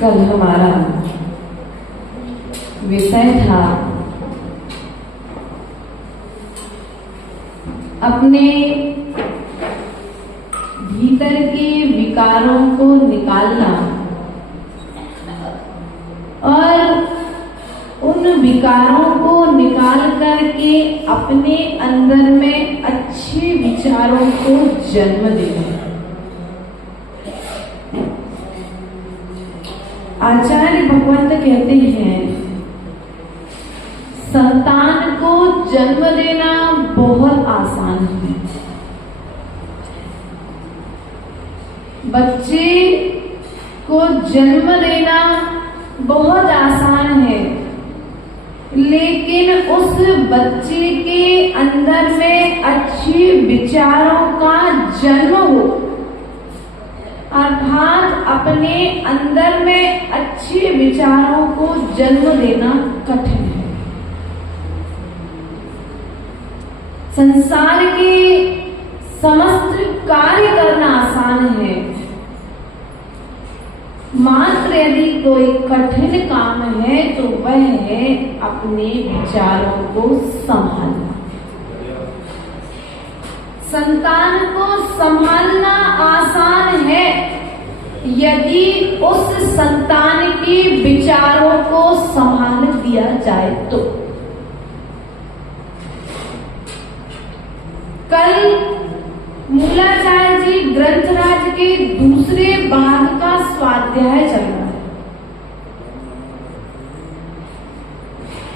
कल हमारा विषय था अपने भीतर के विकारों को निकालना और उन विकारों को निकाल करके अपने अंदर में अच्छे विचारों को जन्म देना। आचार्य भगवंत कहते हैं संतान को जन्म देना बहुत आसान है। बच्चे को जन्म देना बहुत आसान है, लेकिन उस बच्चे के अंदर में अच्छे विचारों का जन्म हो, अर्थात अपने अंदर में अच्छे विचारों को जन्म देना कठिन है। संसार के समस्त कार्य करना आसान है, मात्र यदि कोई कठिन काम है तो वह है अपने विचारों को संभालना। संतान को संभालना आसान है यदि उस संतान के विचारों को संभाल दिया जाए तो। कल मूलाचार्य जी ग्रंथराज के दूसरे भाग का स्वाध्याय चल रहा है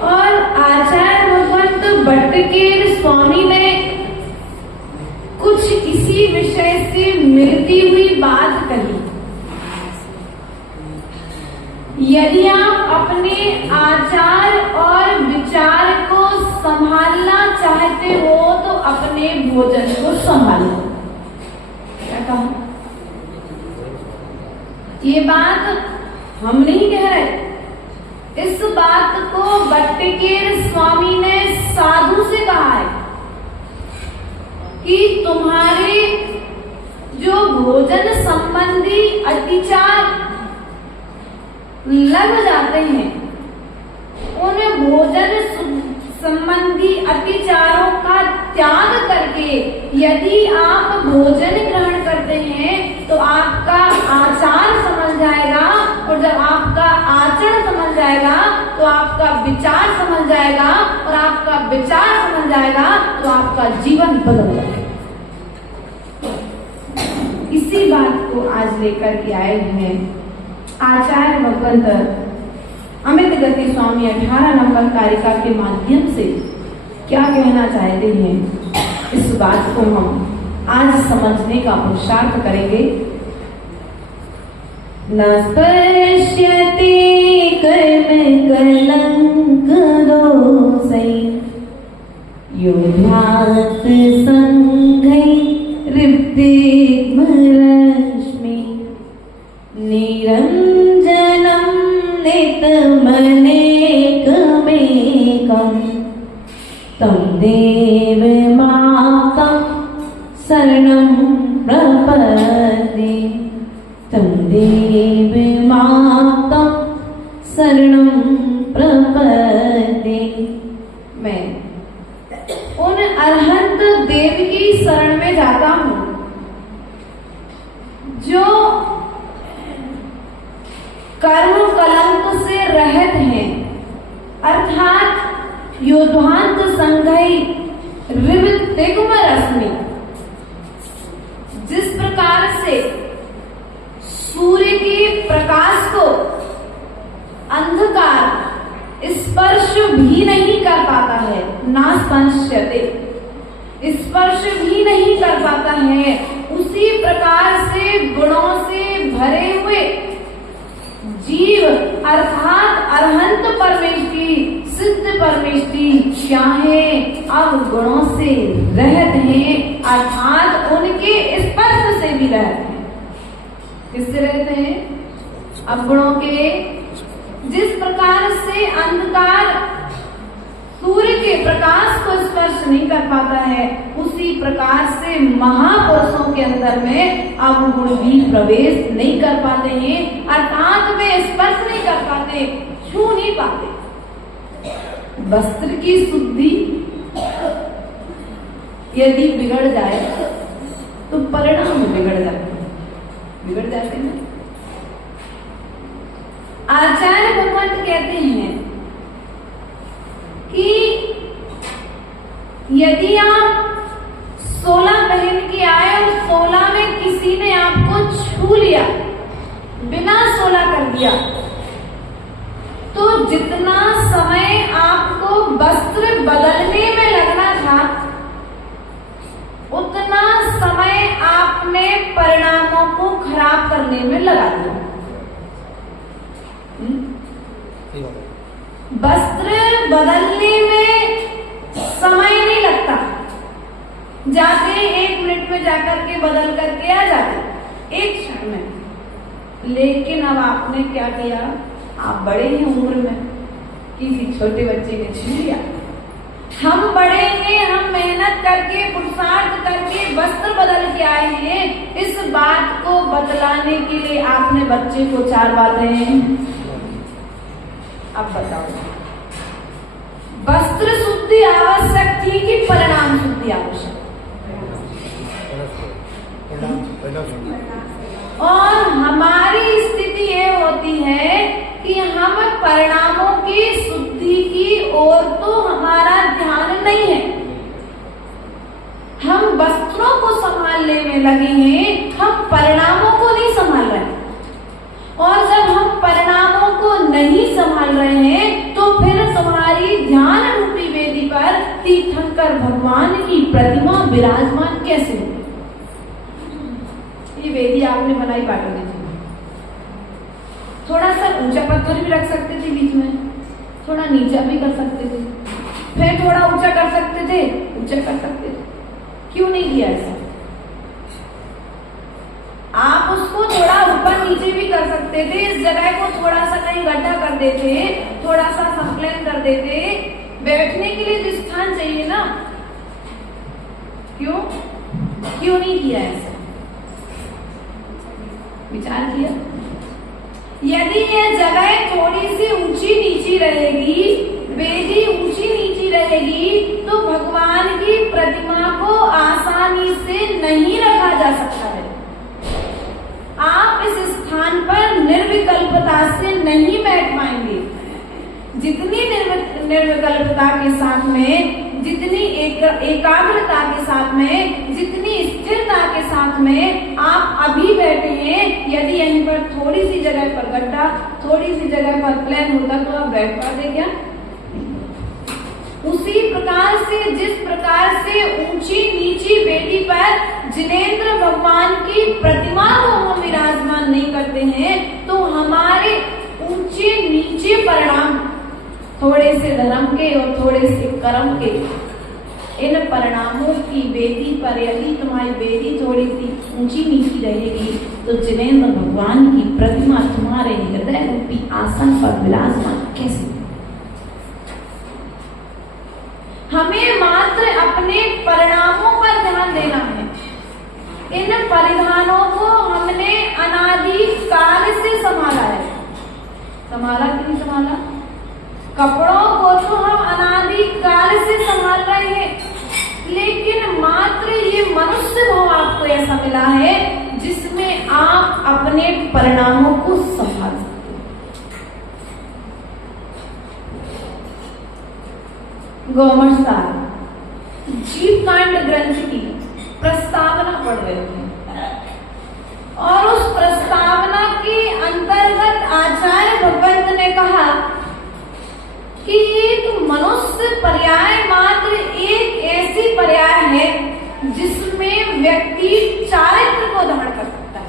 और आचार्य भगवंत भट्टकेर स्वामी ने कुछ इसी विषय से मिलती हुई बात कही। यदि आप अपने आचार और विचार को संभालना चाहते हो तो अपने भोजन को संभालो। क्या कहा? ये बात हम नहीं कह रहे, इस बात को भट्टकेर स्वामी ने साधु से कहा है कि तुम्हारे जो भोजन संबंधी अतिचार लग जाते हैं, उन भोजन संबंधी अतिचारों का त्याग करके यदि आप भोजन ग्रहण करते हैं तो आपका आचार समझ जाएगा, और जब आपका आचरण समझ जाएगा तो आपका विचार समझ जाएगा, और आपका विचार समझ जाएगा तो आपका जीवन बदल जाएगा। इसी बात को आज लेकर के आए हैं आचार्य भगवंत अमित गति स्वामी 18 नंबर कारिका के माध्यम से क्या कहना चाहते हैं, इस बात को हम आज समझने का पुरुषार्थ करेंगे। न स्पर्श्यते कर्म कलंक दोषै योऽध्यात्म संघै ऋद्धिग्म रश्मि निरञ्जनं नितमनेकमेकम् तं देवमातं शरणं प्रपद्ये तं देवमातं शरणं प्रपद्ये। मैं उन अरहंत देव की शरण में जाता हूँ जो कर्म कलंक से रहित हैं, अर्थात योद्धांत संघै ऋद्धिग्म रश्मि। जिस प्रकार से सूर्य के प्रकाश को अंधकार स्पर्श भी नहीं कर पाता है, ना स्पर्श्यते, स्पर्श भी नहीं कर पाता है, उसी प्रकार से गुणों से भरे हुए जीव अर्थात अरहंत परमेष्टि सिद्ध परमेष्टि क्या है, अब गुणों से रहित हैं, अर्थात उनके स्पर्श से भी रहित हैं। किससे रहते हैं? अब गुणों के। जिस प्रकार से अंधकार सूर्य के प्रकाश को स्पर्श नहीं कर पाता है, उसी प्रकार से महापुरुषों के अंदर में अवगुण भी प्रवेश नहीं कर पाते हैं, अर्थात वे स्पर्श नहीं कर पाते, छू नहीं पाते। वस्त्र की शुद्धि यदि बिगड़ जाए तो परिणाम बिगड़ जाते हैं, बिगड़ जाते हैं। आचार्य भगवंत कहते हैं कि यदि आप 16 पहन के आए और 16 में किसी ने आपको छू लिया, बिना 16 कर दिया, तो जितना समय आपको वस्त्र बदलने में लगना था, उतना समय आपने परिणामों को खराब करने में लगा दिया। वस्त्र बदलने में समय नहीं लगता, जाते 1 मिनट में जाकर के बदल करके आ जाते, एक क्षण में। लेकिन अब आपने क्या किया, आप बड़े हैं उम्र में, किसी छोटे बच्चे ने छीन लिया। हम बड़े हैं, हम मेहनत करके पुरुषार्थ करके वस्त्र बदल के आए हैं। इस बात को बदलाने के लिए आपने बच्चे को 4 बातें, अब बताओ, वस्त्र शुद्धि आवश्यक थी कि परिणाम शुद्धि आवश्यक? और हमारी स्थिति ये होती है कि हम परिणामों की शुद्धि की ओर तो हमारा ध्यान नहीं है, हम वस्त्रों को संभालने में लगे हैं, हम परिणामों को नहीं संभाल रहे हैं। और जब हम परिणामों को नहीं संभाल रहे हैं तो फिर तुम्हारी ध्यान रूपी वेदी पर तीर्थंकर भगवान की प्रतिमा विराजमान कैसे होगी? ये वेदी आपने बनाई पाटोली जी, थोड़ा सा ऊंचा पत्थर भी रख सकते थे बीच में, थोड़ा नीचा भी कर सकते थे, फिर थोड़ा ऊंचा कर सकते थे, ऊंचा कर सकते थे, क्यों नहीं किया ऐसा? आप उसको थोड़ा ऊपर नीचे भी कर सकते थे, इस जगह को थोड़ा सा कहीं गड्ढा कर देते, थोड़ा सा संकलन कर देते, बैठने के लिए स्थान चाहिए ना, क्यों नहीं किया ऐसा? विचार किया? यदि यह जगह थोड़ी सी ऊंची नीची रहेगी, वेदी ऊंची नीची रहेगी, तो भगवान की प्रतिमा को आसानी से नहीं रखा जा सकता है। आप इस स्थान पर निर्विकल्पता से नहीं बैठ पाएंगे। जितनी निर्विकल्पता के साथ में, जितनी एकाग्रता के साथ में, जितनी स्थिरता के साथ में आप अभी बैठे हैं, यदि यहीं पर थोड़ी सी जगह पर गड्ढा, थोड़ी सी जगह पर प्लेन होता तो आप बैठ पाते क्या? उसी प्रकार से, जिस प्रकार से ऊंची नीची वेदी पर जिनेंद्र भगवान की प्रतिमा को हम विराजमान नहीं करते हैं, तो हमारे ऊंचे नीचे परिणाम, थोड़े से धर्म के और थोड़े से कर्म के, इन परिणामों की वेदी पर यदि तुम्हारी वेदी थोड़ी सी ऊंची नीची रहेगी तो जिनेंद्र भगवान की प्रतिमा तुम्हारे हृदय रूपी आसन पर विराजमान कैसे? हमें मात्र अपने परिणामों पर ध्यान देना है। इन परिधानों को हमने अनादि काल से संभाला है। संभाला कि नहीं संभाला? कपड़ों को तो हम अनादि काल से संभाल रहे हैं, लेकिन मात्र ये मनुष्य भाव आपको ऐसा मिला है जिसमें आप अपने परिणामों को संभाल सकते। गौमर्सार जीव कांड ग्रंथ की प्रस्तावना पढ़ रहे थे और उस प्रस्तावना के अंतर्गत आचार्य भगवंत ने कहा कि एक मनुष्य पर्याय मात्र एक ऐसी पर्याय है जिसमें व्यक्ति चारित्र को धारण कर सकता है,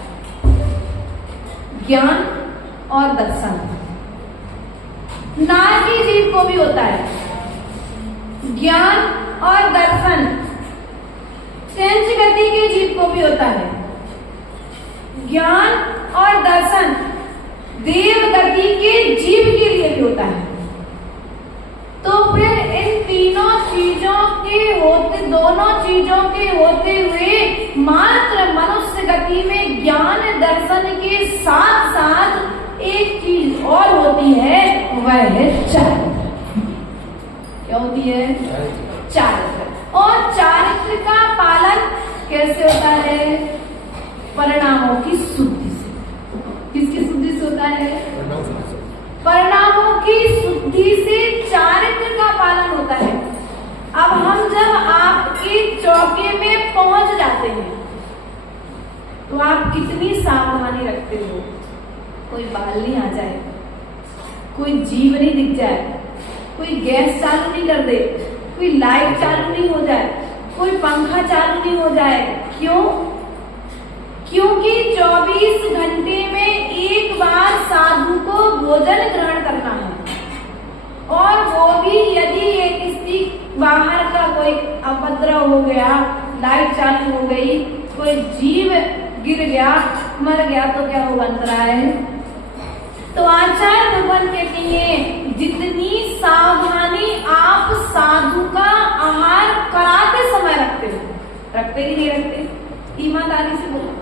ज्ञान और दर्शन। नारी जीव को भी होता है ज्ञान और दर्शन, चेंज गति के जीव को भी होता है ज्ञान और दर्शन, देव गति के जीव के लिए भी होता है। तो फिर इन तीनों चीजों के होते, दोनों चीजों के होते हुए मात्र मनुष्य गति में ज्ञान दर्शन के साथ साथ एक चीज और होती है, वह है चारित्र। क्या होती है? चारित्र। और चारित्र का पालन कैसे होता है? परिणामों की शुद्धि से। किसकी शुद्धि से होता है? परिणामों की शुद्धि से चारित्र का पालन होता है। अब हम जब आपके चौके में पहुंच जाते हैं तो आप कितनी सावधानी रखते हो? कोई बाल नहीं आ जाए, कोई जीव नहीं दिख जाए, कोई गैस चालू नहीं कर दे, कोई लाइट चालू नहीं हो जाए, कोई पंखा चालू नहीं हो जाए। क्यों? क्योंकि 24 घंटे में एक बार साधु को भोजन ग्रहण करना है, और वो भी यदि एक किसी बाहर का कोई उपद्रव हो गया, लाइट चालू हो गई, कोई जीव गिर गया, मर गया तो क्या वो बन रहा है। तो आचार्य भगवान कहते हैं जितनी सावधानी आप साधु का आहार कराते समय रखते हो, रखते ही नहीं रखते, ईमानदारी से बोलो,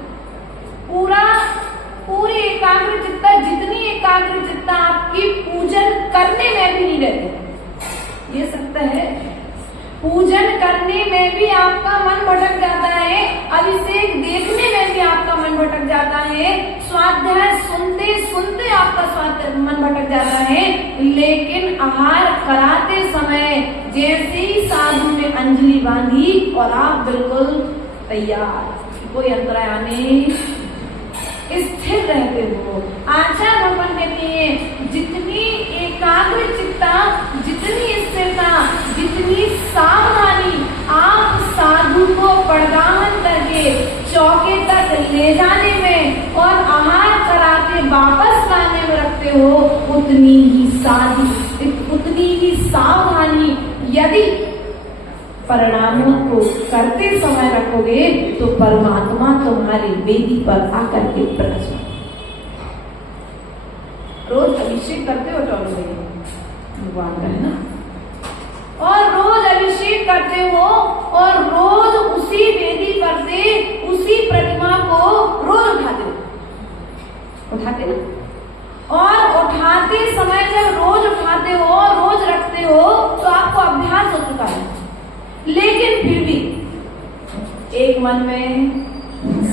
पूरी एकाग्र चित्ता, जितनी एकाग्र चित्ता आपकी पूजन करने में भी नहीं रहती। ये सत्य है, पूजन करने में भी आपका मन भटक जाता है, अभिषेक देखने में भी आपका मन भटक जाता है, स्वाध्याय सुनते सुनते आपका मन भटक जाता है, लेकिन आहार कराते समय जैसे ही साधु ने अंजलि बांधी और आप बिल्कुल तैयार, कोई अंतराय आने, स्थिर रहते हो। आचार्य भगवान कहते हैं जितनी एकाग्र चित्ता, जितनी स्थिरता, जितनी सावधानी आप साधु को पड़गाहन करके चौके तक ले जाने में और आहार करा के वापस लाने में रखते हो, उतनी ही सावधानी यदि परिणामों को करते समय रखोगे तो परमात्मा तुम्हारी वेदी पर आकर के प्रकट हो। रोज अभिषेक करते हो चौबे भगवान का, है ना, और रोज अभिषेक करते हो और रोज उसी वेदी पर से उसी प्रतिमा को रोज उठाते ना, और उठाते समय जब रोज उठाते हो, रोज रखते हो तो आपको अभ्यास हो चुका है, लेकिन फिर भी एक मन में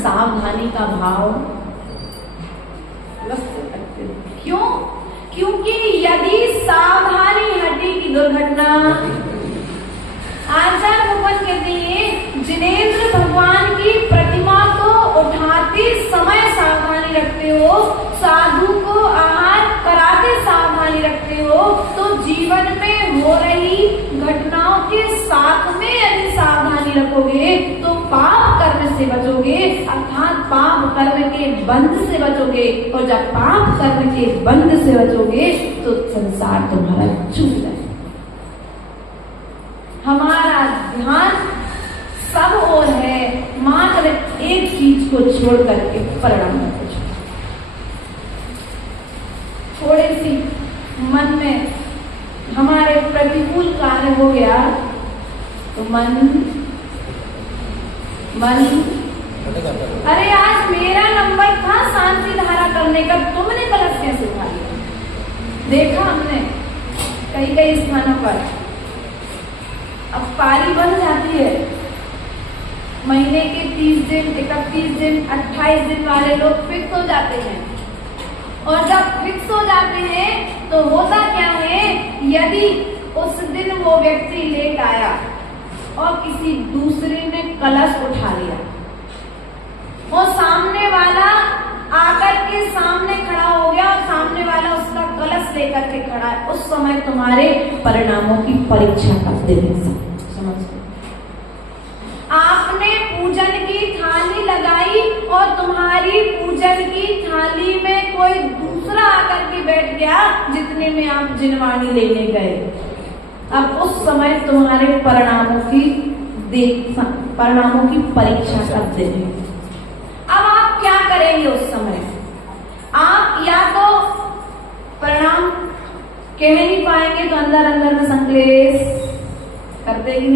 सावधानी का भाव रखते हो। क्यों? क्योंकि यदि सावधानी हटेगी दुर्घटना। आचार्य भगवान कहते हैं जिनेंद्र भगवान की प्रतिमा को उठाते समय सावधानी रखते हो, साधु को आहार कराते सावधानी रखते हो, तो जीवन में हो रही घटनाओं के साथ में यदि सावधानी रखोगे तो पाप कर्म से बचोगे, अर्थात पाप कर्म के बंध से बचोगे, और जब पाप कर्म के बंध से बचोगे तो संसार तुम्हारा छूट जाए। हमारा ध्यान सब और है, मात्र एक चीज को छोड़ करके परिणाम को थोड़ी सी मन में हमारे प्रतिकूल कार्य हो गया तो मन अरे आज मेरा नंबर था शांति धारा करने का, तुमने कलश कैसे उठा लिया। देखा हमने कई स्थानों पर अब पारी बन जाती है, महीने के 30 दिन, 31 दिन, 28 दिन वाले लोग फिक्स हो जाते हैं, और जब फिक्स हो जाते हैं तो होता क्या है, यदि उस दिन वो व्यक्ति लेट आया और किसी दूसरे ने कलश उठा लिया और सामने वाला आकर के सामने खड़ा हो गया और सामने वाला उसका कलश लेकर के खड़ा है, उस समय तुम्हारे परिणामों की परीक्षा करते हैं। समझ, आपने पूजन की थाली लगाई और तुम्हारी पूजन की थाली में कोई दूसरा आकर के बैठ गया जितने में आप जिनवाणी लेने गए, अब उस समय तुम्हारे परिणामों की परीक्षा करते हैं। अब आप क्या करेंगे उस समय? आप या तो परिणाम कह नहीं पाएंगे तो अंदर अंदर में संकलेश करते कि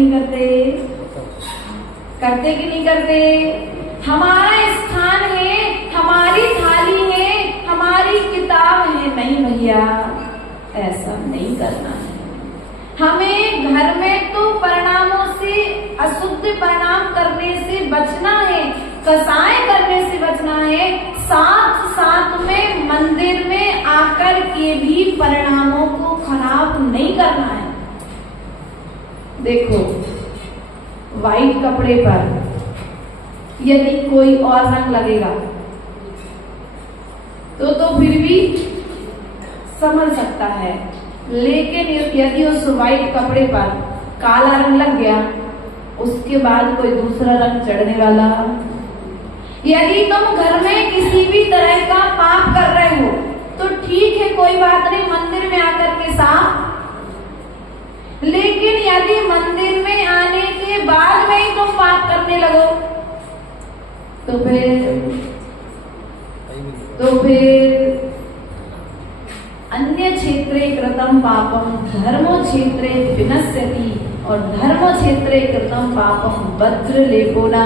नहीं करते? हमारा स्थान है, हमारी थाली है, हमारी किताब है, नहीं भैया ऐसा नहीं करना है। हमें घर में तो परिणामों से, अशुद्ध परिणाम करने से बचना है, कसाय करने से बचना है, साथ साथ में मंदिर में आकर के भी परिणामों को खराब नहीं करना है। देखो, व्हाइट कपड़े पर यदि कोई और रंग लगेगा तो फिर भी समझ सकता है, लेकिन यदि उस व्हाइट कपड़े पर काला रंग लग गया, उसके बाद कोई दूसरा रंग चढ़ने वाला। यदि तुम घर में किसी भी तरह का पाप कर रहे हो तो ठीक है, कोई बात नहीं, मंदिर में आकर के साफ, लेकिन यदि मंदिर में आने के बाद में ही तुम पाप करने लगो तो फिर तो फिर अन्य क्षेत्रे कृतं पापम धर्मो क्षेत्रे विनश्यति और धर्मो क्षेत्रे कृतं पापम वज्र लेपोना।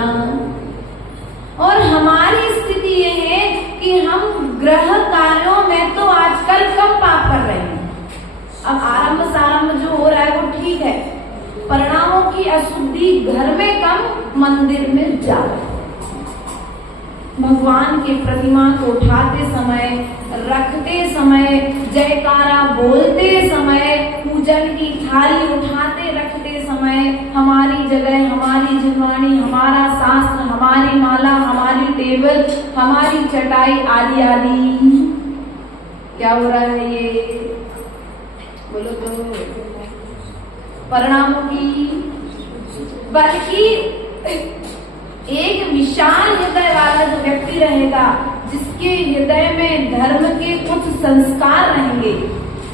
और हमारी स्थिति ये है कि हम ग्रह कार्यों में तो आजकल कम पाप कर रहे हैं। अब आरंभ सारंभ जो हो रहा है वो ठीक है, परिणामों की अशुद्धि घर में कम, मंदिर में ज्यादा। भगवान की प्रतिमा को उठाते समय, रखते समय, जयकारा बोलते समय, पूजन की थाली उठाते रखते समय हमारी जगह, हमारी जिम्मानी, हमारा शास्त्र, हमारी माला, हमारी टेबल, हमारी चटाई आदि आदि क्या हो रहा है? ये बोलो तो परिणामों की, बल्कि एक विशाल हृदय वाला जो व्यक्ति रहेगा, जिसके हृदय में धर्म के कुछ संस्कार रहेंगे,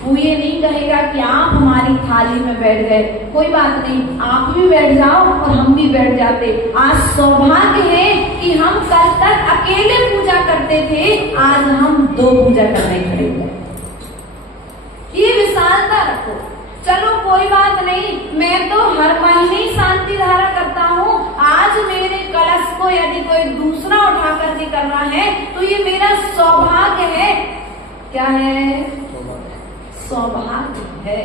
वो ये नहीं कहेगा कि आप हमारी थाली में बैठ गए, कोई बात नहीं, आप भी बैठ जाओ और हम भी बैठ जाते। आज सौभाग्य है कि हम कल तक अकेले पूजा करते थे, आज हम 2 पूजा करने खड़े हुए। ये विशालता रखो। चलो कोई बात नहीं, मैं तो हर महीने ही शांति धारा करता हूँ, आज मेरे कलश को यदि कोई दूसरा उठा करके कर रहा है तो ये मेरा सौभाग्य है। क्या है? सौभाग्य है,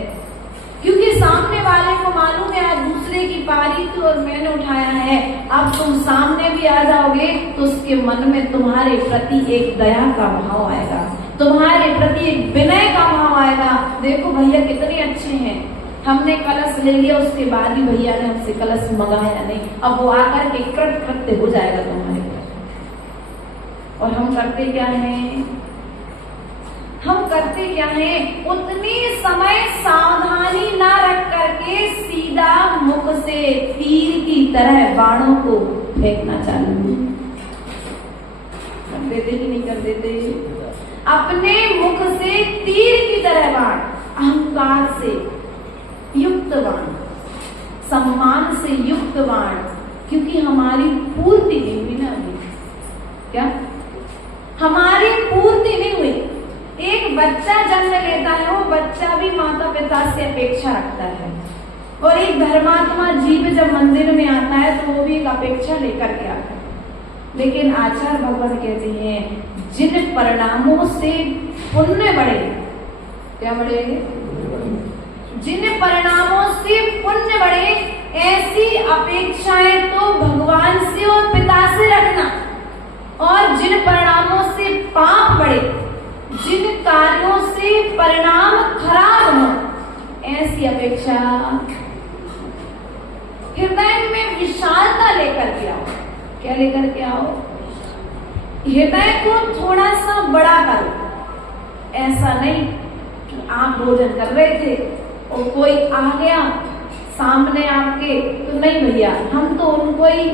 क्योंकि सामने वाले को मालूम है आज दूसरे की पारी थी और मैंने उठाया है। अब तुम सामने भी आ जाओगे तो उसके मन में तुम्हारे प्रति एक दया का भाव आएगा, तुम्हारे प्रति एक विनय का भाव आएगा। देखो भैया कितने अच्छे हैं, हमने कलश ले लिया, उसके बाद ही भैया ने हमसे कलश मंगाया नहीं, अब वो आकर के कृत्य हो जाएगा तुम्हारे। और हम करते क्या हैं? हम करते क्या हैं? उतनी समय सावधानी ना रख करके सीधा मुख से तीर की तरह बाणों को फेंकना चालू कर देते कि नहीं कर देते? अपने मुख से तीर की तरह बाण, अहंकार से युक्त बाण, सम्मान से युक्त बाण, क्योंकि हमारी पूर्ति नहीं हुई ना अभी। क्या हमारी पूर्ति नहीं हुई? एक बच्चा जन्म लेता है, वो बच्चा भी माता पिता से अपेक्षा रखता है, और एक धर्मात्मा जीव जब मंदिर में आता है तो वो भी एक अपेक्षा लेकर के आता है। लेकिन आचार्य भगवान कहते हैं जिन परिणामों से पुण्य बढ़े, क्या बढ़े? जिन परिणामों से पुण्य बढ़े, ऐसी अपेक्षाएं तो भगवान से और पिता से रखना। और जिन परिणामों से पाप बढ़े, जिन कार्यों से परिणाम खराब हो, ऐसी अपेक्षा हृदय में विशालता लेकर के आओ। क्या लेकर के आओ? हृदय को थोड़ा सा बड़ा करो। ऐसा नहीं कि आप भोजन कर रहे थे और कोई आ गया सामने आपके, तो नहीं भैया हम तो उनको ही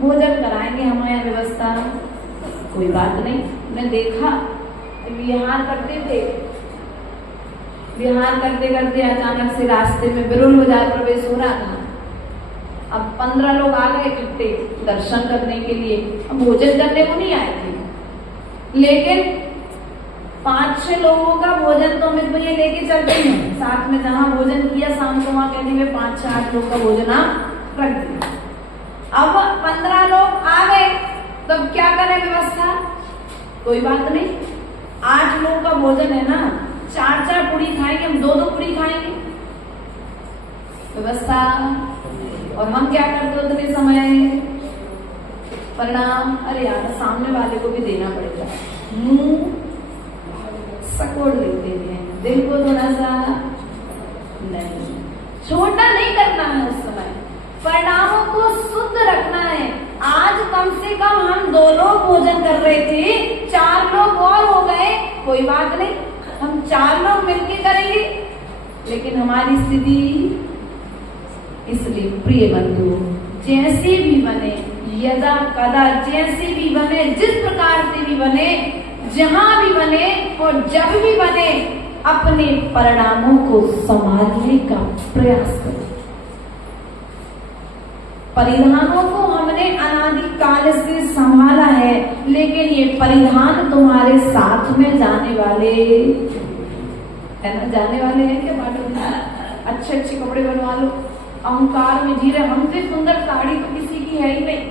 भोजन कराएंगे, हमारे यहाँ व्यवस्था। कोई बात नहीं, मैं देखा विहार करते थे, विहार करते करते अचानक से रास्ते में बिरुल बाजार प्रवेश हो रहा था। अब 15 लोग आ गए इकट्ठे दर्शन करने के लिए। अब भोजन करने को नहीं आए थे, लेकिन 5-6 लोगों का भोजन तो अमित भैया लेके चलते हैं साथ में। जहाँ भोजन किया शाम को वहां कहती मैं 5-8 लोग का भोजन आप रख दिया। अब 15 लोग आ गए, तब क्या करें व्यवस्था? कोई बात नहीं, 8 लोग का भोजन है ना, 4-4 पूरी खाएंगे, हम 2-2 पूरी खाएंगे, व्यवस्था। और हम क्या करते उतने समय? परिणाम, अरे यार सामने वाले को भी देना पड़ेगा, मुंह सकोड़ लेते हैं, दिल को थोड़ा सा नहीं, छोटा नहीं करना है उस समय, परिणामों को शुद्ध रखना है। आज कम से कम हम 2 लोग भोजन कर रहे थे, 4 लोग और हो गए, कोई बात नहीं, हम 4 लोग मिलकर करेंगे। लेकिन हमारी स्थिति, इसलिए प्रिय बंधु जैसे भी बने, यदा कदा जैसे भी बने, जिस प्रकार से भी बने, जहां भी बने और जब भी बने, अपने परिणामों को संभालने का प्रयास करें। परिधानों को हम तुमने अनादिकाल से संभाला है, लेकिन ये परिधान तुम्हारे साथ में जाने वाले है ना, जाने वाले हैं क्या बाटो? अच्छे अच्छे कपड़े बनवा लो, अहंकार में जी रहे, हमसे सुंदर साड़ी तो किसी की है ही नहीं,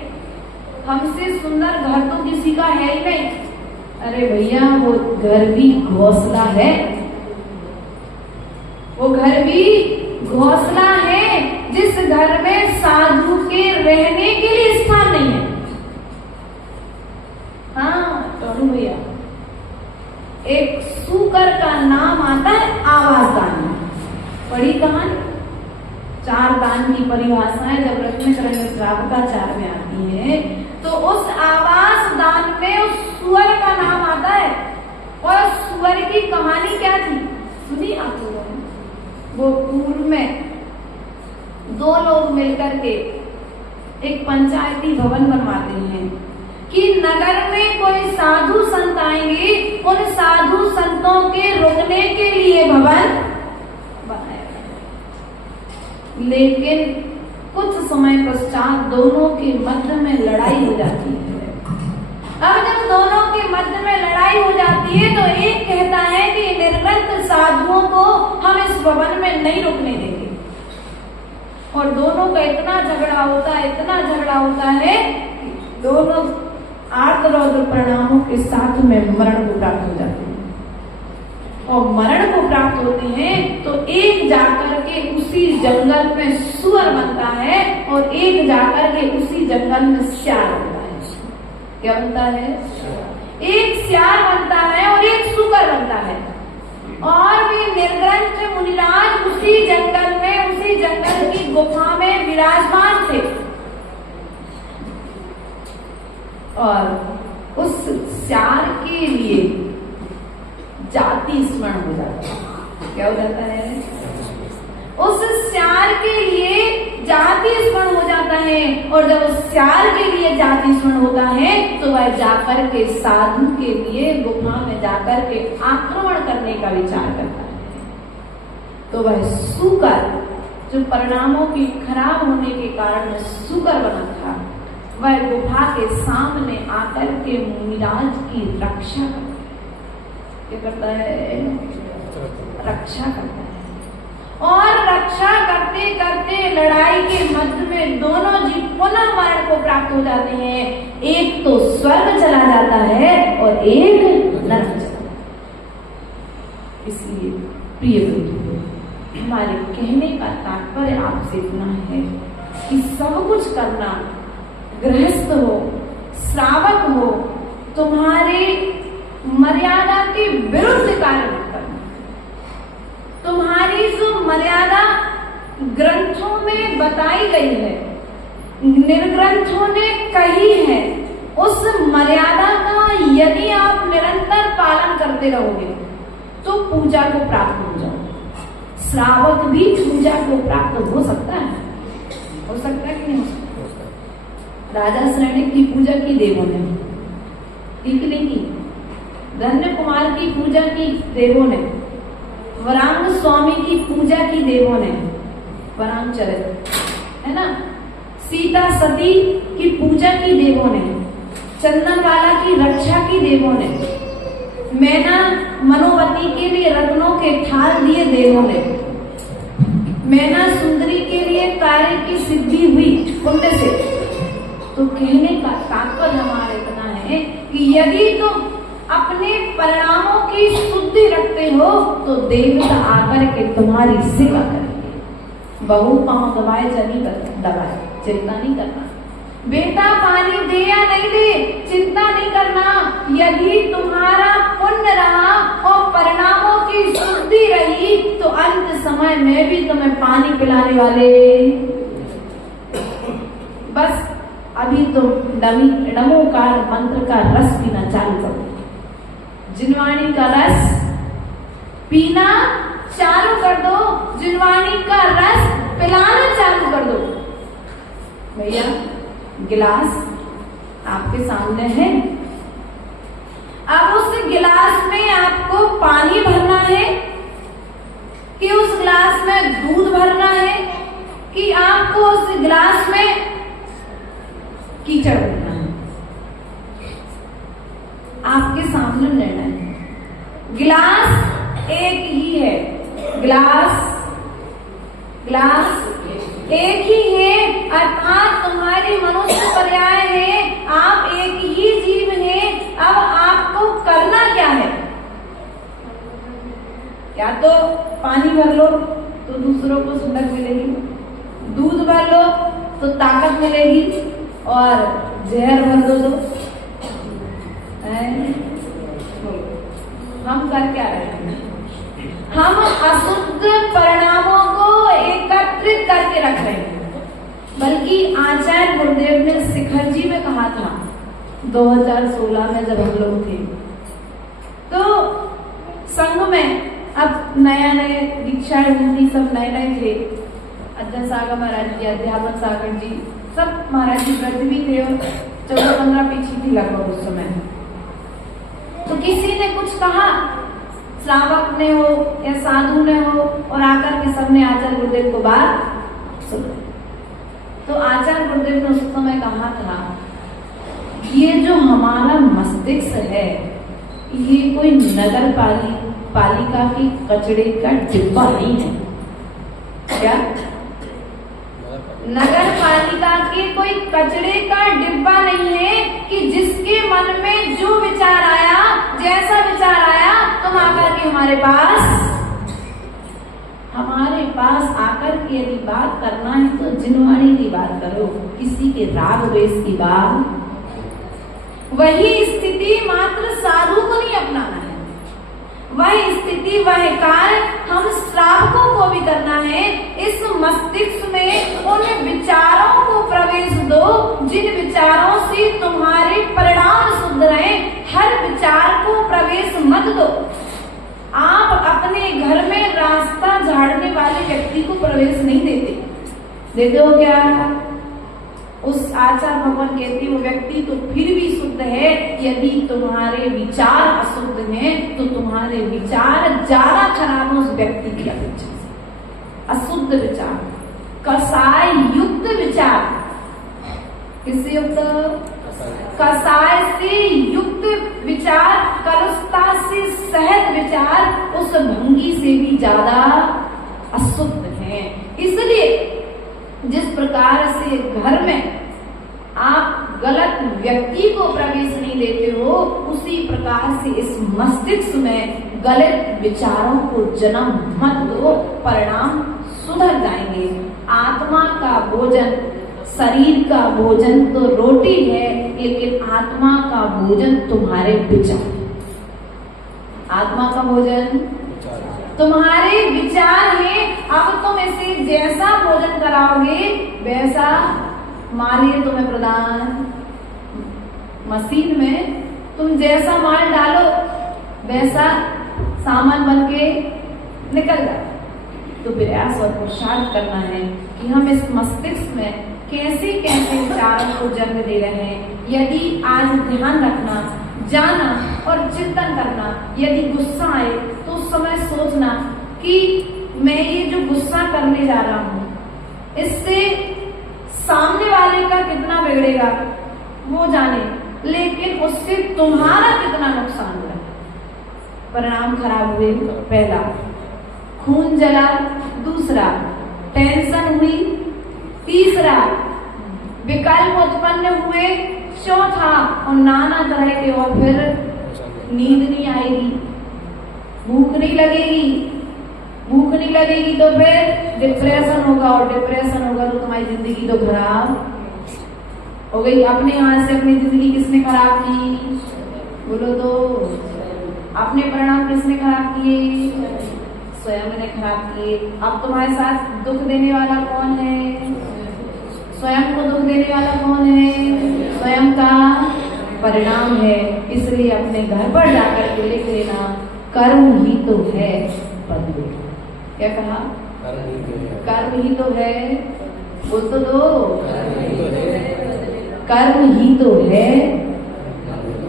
हमसे सुंदर घर तो किसी का है ही नहीं। अरे भैया, वो घर भी घोंसला है, वो घर भी घोंसला है जिस घर में साधु के रहने के लिए स्थान नहीं है। हाँ टोनू भैया, एक सूकर का नाम आता है आवास दान। बड़ी कहानी, 4 दान की परिभाषाएं जब रत्नकरण श्रावकाचार्य में आती है, तो उस आवास दान में उस सुअर का नाम आता है। और सुअर की कहानी क्या थी सुनी आप लोगों ने? वो पूर्व में 2 लोग मिलकर के एक पंचायती भवन बनवाते हैं कि नगर में कोई साधु संत आएंगे, उन साधु संतों के रुकने के लिए भवन बनाया। लेकिन कुछ समय पश्चात दोनों के मध्य में लड़ाई हो जाती है। अब जब दोनों के मध्य में लड़ाई हो जाती है, तो एक कहता है कि निर्गत साधुओं को हम इस भवन में नहीं रुकने देंगे, और दोनों का इतना झगड़ा होता है, इतना झगड़ा होता है, दोनों आर्तरौद्र परिणामों के साथ में मरण को प्राप्त हो जाते हैं। और मरण को प्राप्त होते हैं तो एक जाकर के उसी जंगल में सुअर बनता है, और एक जाकर के उसी जंगल में सियार बनता है। क्या बनता है? एक सियार बनता है और एक सुकर बनता है। और भी निर्ग्रंथ मुनिराज उसी जंगल में, उसी जंगल की गुफा में विराजमान थे, और उस सियार के लिए जाति स्मरण हो जाता है। क्या हो जाता है? उस सियार के लिए जाति स्मरण हो जाता है, और जब उस सियार के लिए जाति स्मरण होता है, तो वह जाकर के साधु के लिए गुफा में जाकर के आक्रमण करने का विचार करता है। तो वह सूकर, जो परिणामों की खराब होने के कारण सूकर बना था, वह गुफा के सामने आकर के मुनिराज की रक्षा करता है। क्या करता है? रक्षा करता है। और रक्षा करते करते लड़ाई के मध्य में दोनों जीव पुनः मरण को प्राप्त हो जाते हैं। एक तो स्वर्ग चला जाता है और एक नरक चला जाता है। इसलिए प्रिय बंधुओं, हमारे कहने का तात्पर्य आपसे इतना है कि सब कुछ करना, गृहस्थ हो, श्रावक हो, तुम्हारे मर्यादा के विरुद्ध कार्य करना। तुम्हारी जो मर्यादा ग्रंथों में बताई गई है, निर्ग्रंथों ने कही है, उस मर्यादा का यदि आप निरंतर पालन करते रहोगे तो पूजा को प्राप्त हो जाओगे। श्रावक भी पूजा को प्राप्त हो सकता है। हो सकता है कि नहीं हो सकता? राजा श्रेणिक की पूजा की देवों ने, ठीक नहीं की? धन्य कुमार की पूजा की देवों ने, वरांग स्वामी की पूजा की देवों ने, वरांग चरित है ना, सीता सती की पूजा की देवों ने, चंदनवाला की रक्षा की देवों ने, मैना मनोवती के लिए रत्नों के थाल दिए देवों ने, मैना सुंदरी के लिए कार्य की सिद्धि हुई पुण्य से। तो कहने का तात्पर्य हमारा इतना है कि यदि तुम अपने परिणामों की शुद्धि रखते हो तो देवता आकर के तुम्हारी सेवा करेंगे। बहू पांव दबाए चली दबाए, चिंता नहीं करना। बेटा पानी दे या नहीं दे, चिंता नहीं करना। यदि तुम्हारा पुण्य रहा और परिणामों की शुद्धि रही तो अंत समय में भी तुम्हें पानी पिलाने वाले। बस अभी तुम नमोकार मंत्र का रस पीना चालू करो, जिनवाणी का रस पीना चालू कर दो, जिनवाणी का रस पिलाना चालू कर दो। भैया गिलास आपके सामने है, अब उस गिलास में आपको पानी भरना है कि उस गिलास में दूध भरना है, कि आपको उस गिलास में कीचड़ बनना है। आपके सामने निर्णय है। गिलास एक ही है, गिलास एक ही है, अर्थात तुम्हारी मनुष्य पर्याय है, आप एक ही जीव हैं। अब आपको करना क्या है? या तो पानी भर लो तो दूसरों को ठंडक मिलेगी, दूध भर लो तो ताकत मिलेगी, और जहर भर दो तो हम कर क्या रहे हैं? हम अशुद्ध परिणामों को एकत्रित करके रख रहे हैं। बल्कि आचार्य गुरुदेव ने शिखर जी में कहा था 2016 में, जब हम लोग थे तो संघ में, अब नया नए दीक्षा हुई, सब नए थे, अध्ययन सागर महाराज जी, अध्यापन सागर जी, सब महाराज जी व्रत भी थे, और 14-15 पीछे थी लगभग उस समय। तो किसी ने कुछ कहा, श्रावक ने हो या साधु ने हो, और आकर के सबने आचार्य गुरुदेव को बात सुनी। तो आचार्य गुरुदेव ने उस समय कहा था, ये जो हमारा मस्तिष्क है, ये कोई नगर पालिका की कचड़े का डिब्बा नहीं है। क्या? नगर पालिका के कोई कचड़े का डिब्बा नहीं है कि जिसके मन में जो विचार आया, जैसा विचार आया, तुम आकर के हमारे पास आकर के यदि बात करना है तो जिनवाणी की बात करो, किसी के राग द्वेष की बात। वही स्थिति मात्र साधु को नहीं अपनाना है, वही स्थिति, वह कार्य हम श्रावकों को भी करना है। इस मस्तिष्क में उन विचारों को प्रवेश दो जिन विचारों से तुम्हारे परिणाम शुद्ध रहे। हर विचार को प्रवेश मत दो। आप अपने घर में रास्ता झाड़ने वाले व्यक्ति को प्रवेश नहीं देते हो क्या? उस आचार भगवान कहती वो व्यक्ति तो फिर भी शुद्ध है, यदि तुम्हारे विचार अशुद्ध हैं तो तुम्हारे विचार ज्यादा खराब है उस व्यक्ति की अपेक्षा से। अशुद्ध विचार, कसाय युक्त विचार, किससे युक्त? कसाय से युक्त विचार, कलुषता से सहित विचार उस भंगी से भी ज्यादा अशुद्ध है। इसलिए जिस प्रकार से घर में आप गलत व्यक्ति को प्रवेश नहीं देते हो, उसी प्रकार से इस मस्तिष्क में गलत विचारों को जन्म मत दो, परिणाम सुधर जाएंगे। आत्मा का भोजन, शरीर का भोजन तो रोटी है, लेकिन आत्मा का भोजन तुम्हारे विचार। आत्मा का भोजन तुम्हारे विचार है। अब तुम इसे जैसा भोजन कराओगे वैसा, मालिए तुम्हें प्रदान, मशीन में तुम जैसा माल डालो वैसा सामान बन के निकल जाए। तो प्रयास और पुरुषार्थ करना है कि हम इस मस्तिष्क में कैसे कैसे विचारों को जन्म दे रहे हैं। यदि आज ध्यान रखना, जाना और चिंतन करना, यदि गुस्सा आए तो उस समय सोचना कि मैं ये जो गुस्सा करने जा रहा हूँ, इससे सामने वाले का कितना बिगड़ेगा वो जाने, लेकिन उससे तुम्हारा कितना नुकसान हुआ। परिणाम खराब हुए, पहला खून जला, दूसरा टेंशन हुई, तीसरा विकल्प उत्पन्न हुए, चौथा और नाना तरह के, और फिर नींद नहीं आएगी, भूख नहीं लगेगी तो फिर डिप्रेशन होगा, और डिप्रेशन होगा तो तुम्हारी जिंदगी तो खराब हो गई। अपने हाथ से अपनी जिंदगी किसने खराब की? बोलो तो। अपने परिणाम किसने खराब किए? स्वयं ने खराब किए। अब तुम्हारे साथ दुख देने वाला कौन है? स्वयं को दुख देने वाला कौन है? स्वयं का परिणाम है। इसलिए अपने घर पर जाकर के लिख लेना, कर्म ही तो है बदले। क्या कहा? कर्म ही तो है, बोल तो दो, कर्म ही तो है,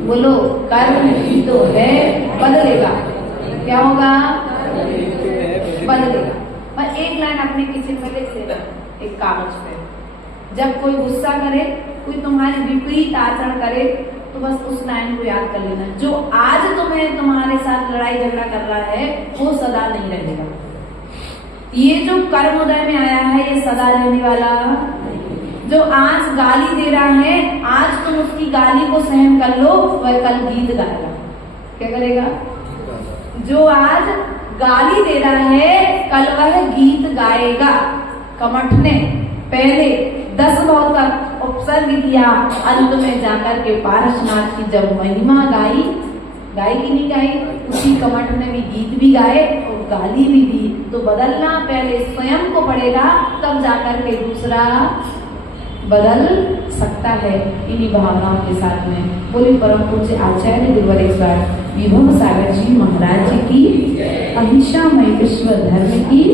बोलो कर्म ही तो है, बदलेगा। क्या होगा? बदलेगा। पर एक लाइन अपने किचन में लिख लेना, एक कागज पे, जब कोई गुस्सा करे, कोई तुम्हारे विपरीत आचरण करे, तो बस उस टाइम को याद कर लेना, जो आज तुम्हें तुम्हारे साथ लड़ाई झगड़ा कर रहा है वो सदा नहीं रहेगा। ये जो कर्मोदय में आया है ये सदा रहने वाला। जो आज गाली दे रहा है, आज तुम उसकी गाली को सहन कर लो, वह कल गीत गाएगा। क्या करेगा? जो आज गाली दे रहा है, कल वह गीत गाएगा। कमठ ने पहले 10 भाव का उपसर्ग दिया, अंत में जाकर के पारसनाथ की जब महिमा गाई कि नहीं गाई, उसी कमठ में भी गीत भी गाए और गाली भी दी। तो बदलना पहले स्वयं को पड़ेगा, तब जाकर के दूसरा बदल सकता है। इन्हीं भावनाओं के साथ में बोले परम पूज्य आचार्य गुरुवरेश्वर विभव सागर जी महाराज जी की, अहिंसामय विश्व धर्म की।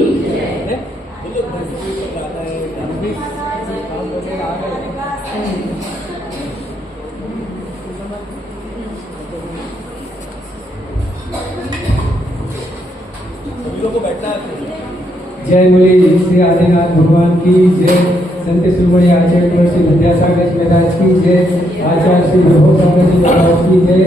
जय बोले श्री आदिनाथ भगवान की जय, संत शिरोमणि आचार्य श्री विद्यासागर जी महाराज की जय, आचार्य श्री विभव सागर जी महाराज की जय।